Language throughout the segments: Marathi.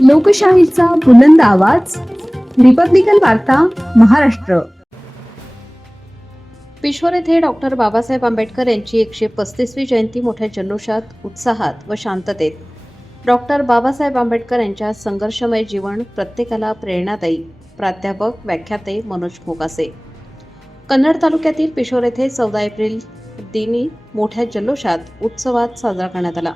लोकशाहीचा बुलंद आवाज, रिपब्लिकन वार्ता, महाराष्ट्र। पिशोर येथे डॉक्टर बाबासाहेब आंबेडकर यांची 135वी जयंती मोठ्या जल्लोषात, उत्साहात व शांततेत। डॉक्टर बाबासाहेब आंबेडकर यांच्या संघर्षमय जीवन प्रत्येकाला प्रेरणादायी। प्राध्यापक व्याख्याते मनोज मोकासे। कन्नड तालुक्यातील पिशोर येथे 14 एप्रिल दिनी मोठ्या जल्लोषात, उत्सवात साजरा करण्यात आला।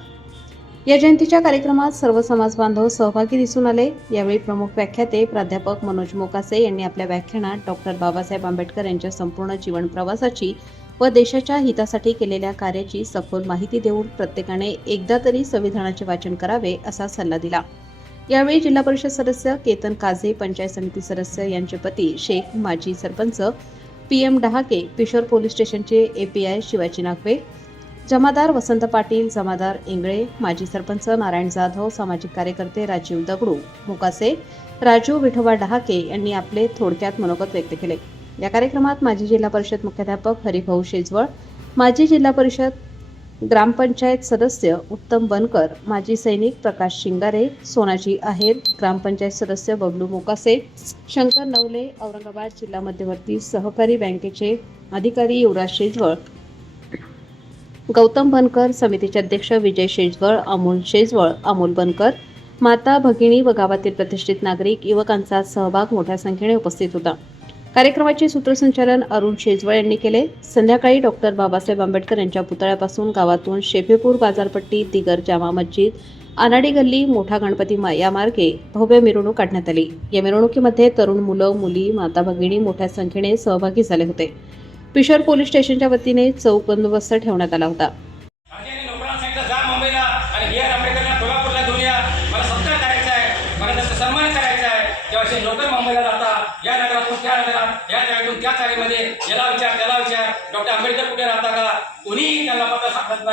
या जयंतीच्या कार्यक्रमात सर्व समाज बांधव सहभागी दिसून आले। यावेळी प्रमुख व्याख्याते प्राध्यापक मनोज मोकासे यांनी आपल्या व्याख्यानात डॉक्टर बाबासाहेब आंबेडकर यांच्या संपूर्ण जीवन प्रवासाची व देशाच्या हितासाठी केलेल्या कार्याची सखोल माहिती देऊन प्रत्येकाने एकदा तरी संविधानाचे वाचन करावे असा सल्ला दिला। यावेळी जिल्हा परिषद सदस्य केतन काझे, पंचायत समिती सदस्य यांचे पती शेख, माजी सरपंच PM डहाके, पिशोर पोलीस स्टेशनचे API शिवाजी नागवे, जमादार वसंत पाटील, जमादार इंगळे, माजी सरपंच नारायण जाधव, सामाजिक कार्यकर्ते राजीव दगडू, मोकासे, राजू विठोबा डहाके यांनी आपले थोडक्यात मनोगत व्यक्त केले। या कार्यक्रमात माजी जिल्हा परिषद मुख्याध्यापक हरिभाऊ शेजवळ, माजी जिल्हा परिषद ग्रामपंचायत सदस्य उत्तम बनकर, माजी सैनिक प्रकाश शिंगारे, सोनाजी आहेर, ग्रामपंचायत सदस्य बबलू मोकासे, शंकर नवले, औरंगाबाद जिल्हा मध्यवर्ती सहकारी बँकेचे अधिकारी युवराज शेजवळ, गौतम बनकर, समितीचे अध्यक्ष विजय शेजवळ, अमोल शेजवळ, अमोल बनकर, माता भगिनी व गावातील प्रतिष्ठित नागरिक, युवकांचा सहभाग मोठ्या संख्येने उपस्थित होता। कार्यक्रमाचे सूत्रसंचालन अरुण शेजवळ यांनी केले। संध्याकाळी डॉक्टर बाबासाहेब आंबेडकर यांच्या पुतळ्यापासून गावातून शेफेपूर बाजारपट्टी, दिगर जामा मस्जिद, आनाडी गल्ली, मोठा गणपती या मार्गे भव्य मिरवणूक काढण्यात आली। या मिरवणुकीमध्ये तरुण मुलं, मुली, माता भगिनी मोठ्या संख्येने सहभागी झाले होते। पिशोर पोलीस स्टेशनच्या वतीने चौक बंदोबस्त ठेवण्यात आला होता। डॉक्टर आंबेडकर कुठे राहता का, कोणीही त्यांना पत्र सांगत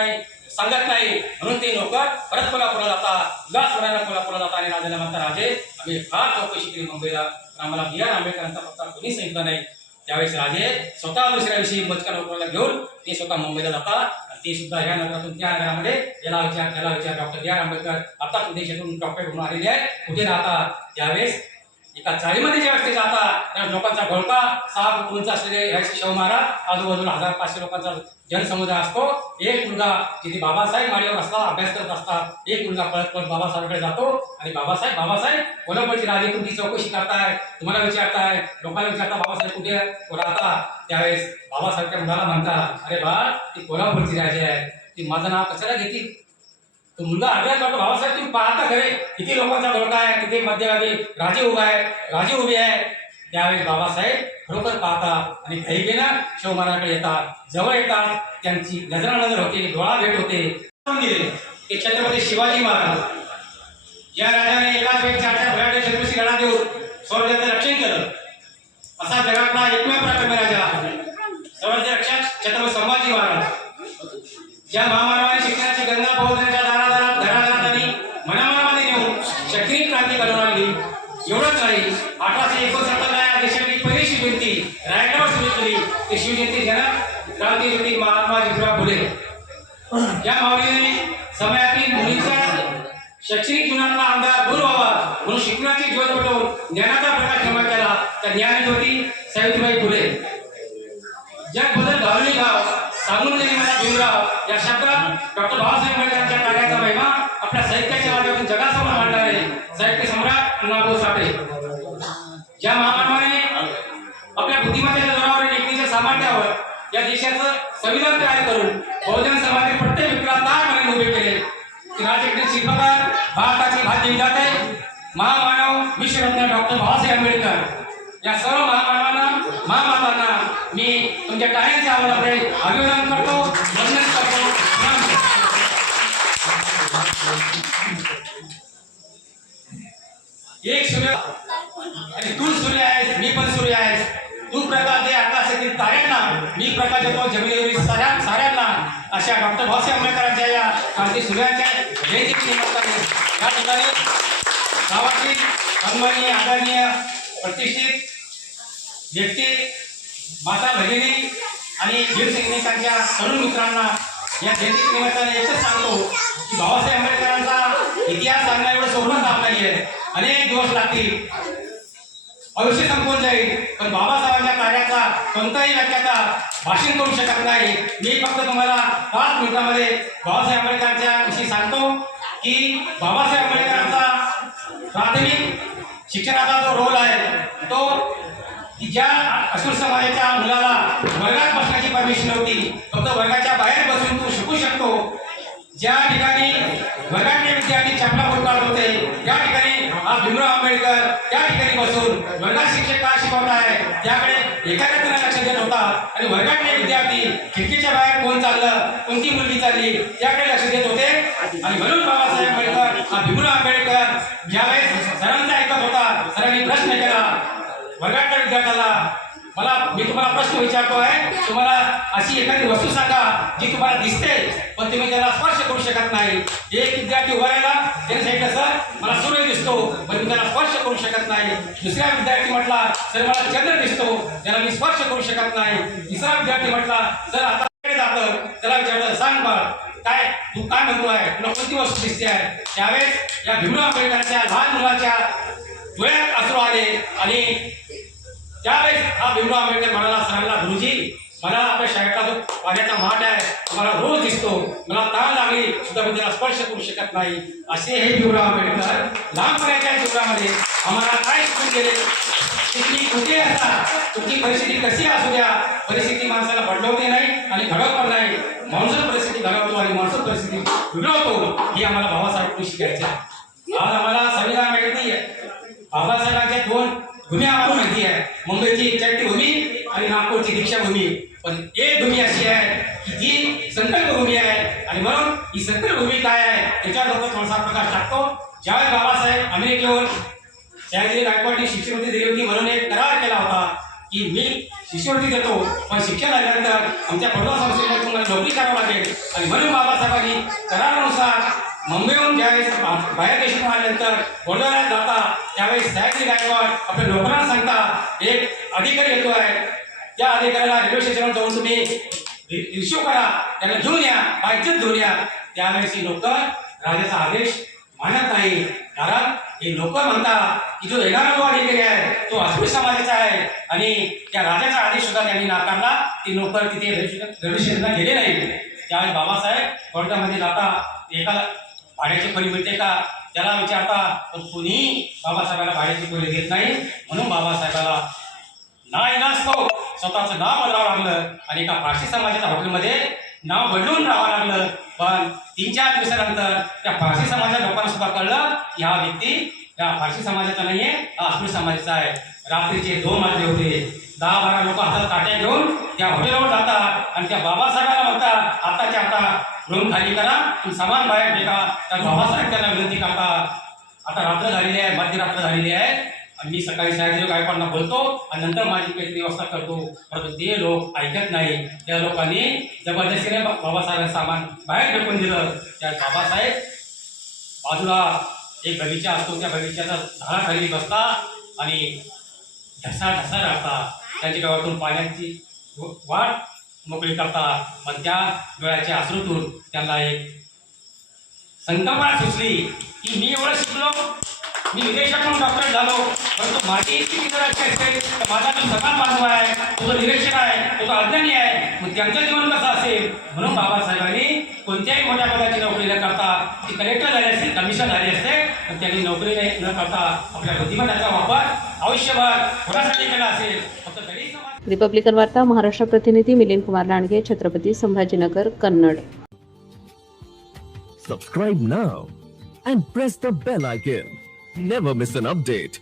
नाही म्हणून ते लोक परत कोल्हापूरला जातात, उल्हास होण्याला कोल्हापूरला जातात आणि राजाला म्हणतात, राजे आम्ही फार चौकशी केली मुंबईला, आम्हाला B.R. आंबेडकरांचा पत्ता कोणी सांगितला नाही। त्यावेळेस राजे स्वतः दुसऱ्या दिवशी मचका नोकराला घेऊन ते स्वतः मुंबईला जातात। ते सुद्धा ह्या नगरातून त्या नगरामध्ये याला विचार डॉक्टर B.R. आंबेडकर आता विदेशातून डॉक्टर म्हणून आलेले आहेत, कुठे राहतात? त्यावेळेस एका चाळीमध्ये ज्या व्यक्ती जातात त्या लोकांचा घोळका 6 फूट उंच असलेले शव महाराज, आजूबाजूला 1500 लोकांचा जनसमुदाय असतो। एक मुलगा तिथे बाबासाहेब माडीवर असतात, अभ्यास करत असतात। एक मुलगा पळत पळत बाबासाहेबकडे जातो आणि बाबासाहेब कोल्हापूरची राजे तुमची चौकशी करताय, तुम्हाला विचारताय, लोकांना विचारता बाबासाहेब कुठे राहतात? त्यावेळेस बाबासाहेब त्या मुलाला म्हणतात, अरे बा ती कोल्हापूरची राजे आहे, ती माझं नाव कशाला घेतील? तो मुलगा आग्रह करतो, बाबासाहेब तुम्ही पाहता खरे किती लोकांचा घोळका आहे, किती मध्यभागी राजे उभे आहे। त्यावेळेस बाबासाहेब खरोखर पाहतात आणि घाईघाईनं शिव महाराजांकडे येतात, जवळ येतात, त्यांची नजर होते, डोळा भेट होते। ते छत्रपती शिवाजी महाराज या राजाने एकाच वेळी 4 भयानक शत्रूशी लढा देऊन स्वराज्याचं रक्षण केलं, असा जगातला एकमेव पराक्रमी राजा स्वराज्य रक्षक छत्रपती संभाजी महाराज। ज्या महामानवाने शिक्षणाची गंगा पोहोचण्याच्या दारादारात घराघरात आणि मनामनामध्ये नेऊन शैक्षणिक क्रांती घडवून आणली। एवढंच नाही, 1869 या देशाची पहिली शिवजयंती रायगडावर सुरू केली। ती शिवजयंती जनक क्रांतीज्योती महात्मा ज्योतिबा फुले या माऊलीने समाजातील मुलींचा शैक्षणिक जीवनातला अंधार दूर व्हावा म्हणून शिक्षणाची ज्योत पेटवून ज्ञानाचा प्रकाश निर्माण केला। त्या ज्ञानज्योती सावित्रीबाई फुले। जग बदल भावनी भाव सांगून गेली मला भीमराव या शब्दात डॉक्टर बाबासाहेब आंबेडकरांच्या कार्याचा महिमा आपल्या साहित्याच्या माध्यमातून जगासमोर मांडणारे साहित्य सम्राट अण्णाभाऊ साठे। ज्या महामानवाने आपल्या बुद्धिमत्तेच्या जोरावर लेखणीच्या सामर्थ्यावर या देशाचं संविधान तयार करून बहुजन समाजातील प्रत्येक व्यक्तीला ताळमेळाने उभे केले। राज्यातील शिल्पकार, भारताचे भाग्य विधाते, महामानव विश्वरत्न डॉक्टर बाबासाहेब आंबेडकर या सर्व महामानवांना, महामातांना मी तुमच्या टाळ्यांच्या आवाजाकडे अभिवादन करतो, वंदन करतो। एक सूर्य आणि तू सूर्य आहेस, मी पण सूर्य आहेस, तू प्रकाश दे आकाशातील ताऱ्यांना, मी प्रकाश देतो जमिनीवरील साऱ्यांना, अशा डॉक्टर बाबासाहेब आंबेडकरांच्या या क्रांती सूर्यांच्या जयंतीच्या निमित्ताने या ठिकाणी गावातील सन्माननीय आदरणीय प्रतिष्ठित व्यक्ती, माता भगिनी आणि वीर सैनिकांच्या तरुण मित्रांना या जयंती निमित्ताने एकच सांगतो की बाबासाहेब आंबेडकरांचा इतिहास सांगणं एवढं सोपं काम नाहीये. अनेक दिवस लागतील, आयुष्य संपून जाईल, पण बाबासाहेबांच्या कार्याचा कोणताही व्याख्याता भाषण करू शकत नाही. मी फक्त तुम्हाला 5 मिनिटांमध्ये बाबासाहेब आंबेडकरांच्या विषयी सांगतो की बाबासाहेब आंबेडकरांचा प्राथमिक शिक्षणाचा जो रोल आहे तो की ज्या असूर समाजाच्या मुलाला वर्गात बसण्याची परमिशन नव्हती, फक्त वर्गाच्या बाहेर बसून तू शिकू शकतो. ज्या ठिकाणी वर्गातले विद्यार्थी चपला काढत होते त्या ठिकाणी हा भीमराव आंबेडकर त्या ठिकाणी बसून वर्गात शिक्षक का शिकवत आहे त्याकडे एकाग्रतेने लक्ष देत होता आणि वर्गातले विद्यार्थी खिडकीच्या बाहेर कोण चाललं, कोणती मुलगी चालली त्याकडे लक्ष देत होते. आणि म्हणून बाबासाहेब आंबेडकर हा भीमराव आंबेडकर ज्यावेळेस सरांचा ऐकत होता, सरांनी प्रश्न केला वर्गातल्या विद्यार्थ्याला, मी तुम्हाला प्रश्न विचारतो आहे, तुम्हाला अशी एखादी वस्तू सांगा जी तुम्हाला दिसते पण तुम्ही त्याला स्पर्श करू शकत नाही. एक विद्यार्थी उभा राहिला, त्याने सांगितलं सर मला सूर्य दिसतो पण मी त्याला स्पर्श करू शकत नाही. दुसरा विद्यार्थी म्हटला सर मला चंद्र दिसतो त्याला मी स्पर्श करू शकत नाही. तिसरा विद्यार्थी म्हटला सर आता जातं, त्याला विचारलं सांग बा काय तू काय म्हणतो आहे, तुला कोणती वस्तू दिसते आहे. त्यावेळेस या भीमराव आंबेडकरांच्या लहान मुलाच्या डोळ्यात अश्रू आले आणि त्यावेळेस हा भीमराव आंबेडकर म्हणाला सरांना, गुरुजी मला आपल्या शाळेतला जो पाण्याचा माठ आहे मला रोज दिसतो, मला ताण लागली सुद्धा मी त्याला स्पर्श करू शकत नाही. असे हे भीमराव आंबेडकर लहानपणाच्या जीवनामध्ये आम्हाला काय शिकून गेले. तुम्ही कुठे असता, तुमची परिस्थिती कशी असू द्या, परिस्थिती माणसाला बदलवते नाही आणि घडवत पण नाही. माणूस परिस्थिती घडवतो आणि माणूस परिस्थिती बिघडवतो हे आम्हाला बाबासाहेबांकडून शिकायचं आहे. आज आम्हाला संविधान माहिती आहे, बाबासाहेबांच्या 2 भूमी आम्हाला माहिती आहे, मुंबईची चैत्यभूमी आणि नागपूरची दीक्षाभूमी. पण एक भूमी अशी आहे की जी संकल्पभूमी आहे आणि म्हणून ही संकल्पभूमी काय आहे त्याच्याबद्दल थोडासा प्रकाश टाकतो. ज्यावेळेस बाबासाहेब अमेरिकेवर सयाजी गायकवाडने शिष्यवृत्ती दिली होती म्हणून एक करार केला होता की मी शिष्यवृत्ती देतो पण शिक्षण झाल्यानंतर आमच्या बडोदा संस्थेमध्ये तुम्हाला नोकरी करावं लागेल. आणि म्हणून बाबासाहेबांनी करारानुसार मुंबईहून ज्यावेळेस बाहेर देशातून आल्यानंतर बडोद्याला जाता त्यावेळेस सयाजी गायकवाड आपल्या नोकरांना सांगता एक अधिकारी येतो आहे, त्या अधिकाऱ्याला रेल्वे स्टेशनवर जाऊन तुम्ही रिसिव्ह करा, त्यांना घेऊन या, बाईकच घेऊन या. त्यावेळेस ही लोक राजाचा आदेश मानत नाही, कारण हे लोक म्हणतात की जो येणारा जो अधिकारी आहे तो अस्पृश्य समाजाचा आहे आणि त्या राजाचा आदेश सुद्धा त्यांनी नाकारला. ती नोकर तिथे रेल्वे स्टेशनला गेले नाही. त्यावेळेस बाबासाहेब कोर्टामध्ये जाता एका भाड्याची खोली मिळते का त्याला विचारता, पण कोणी बाबासाहेबाला भाड्याची खोली देत नाही. म्हणून बाबासाहेबाला नाईलाज स्वतःचं नाव बदलावं लागलं आणि एका पारसी समाजाच्या हॉटेलमध्ये नाव बदलून राहावं लागलं. पण 3-4 दिवसानंतर त्या पारसी समाजाच्या लोकांना सुद्धा कळलं की हा व्यक्ती त्या पारसी समाजाचा नाहीये, हा अस्पृश्य समाजाचा आहे. रात्रीचे 2 वाजले होते, 10-12 लोक हातात काट्या घेऊन त्या हॉटेलवर जातात आणि त्या बाबासाहेबांना म्हणतात आताच्या आता रूम खाली करा, तुम्ही सामान बाहेर फेका. त्या बाबासाहेब त्यांना विनंती करतात, आता रात्र झालेली आहे, मध्यरात्र झालेली आहे आणि मी सकाळी सयाजी गायकवाडांना बोलतो आणि नंतर माझी काहीतरी व्यवस्था करतो. परंतु ते लोक ऐकत नाही. त्या लोकांनी जबरदस्तीने बाबासाहेबांचं सामान बाहेर फेकून दिलं. त्या बाबासाहेब बाजूला एक बगीचा असतो, त्या बगीच्याचा झाडाखाली बसता आणि ढसा राहता. त्यांच्या डोळ्यातून पाण्याची वाट मोकळी करतात. पण त्या डोळ्याच्या अश्रूतून त्यांना एक संकल्पना सुचली की मी एवढं शिकलो, मी विदेशातून डॉक्टर झालो, परंतु माझी इतकी जर असेल तर माझा जो समान बांधव आहे, तो जो निरीक्षक आहे, तो जो अज्ञानी आहे, मग त्यांचं जीवन कसं असेल. म्हणून बाबासाहेबांनी कोणत्याही मोठ्या पदाची नोकरी न करता, ती कलेक्टर झाली असते, कमिशनर झाली असते, पण त्यांनी नोकरी न करता आपल्या बुद्धिमत्तेचा वापर आयुष्यभर कोणासाठी केला असेल. फक्त तरी समाज. रिपब्लिकन वार्ता महाराष्ट्र प्रतिनिधी Milind Kumar Landge, Chhatrapati Sambhajinagar, Kannada. Subscribe now and press the bell icon. Never miss an update.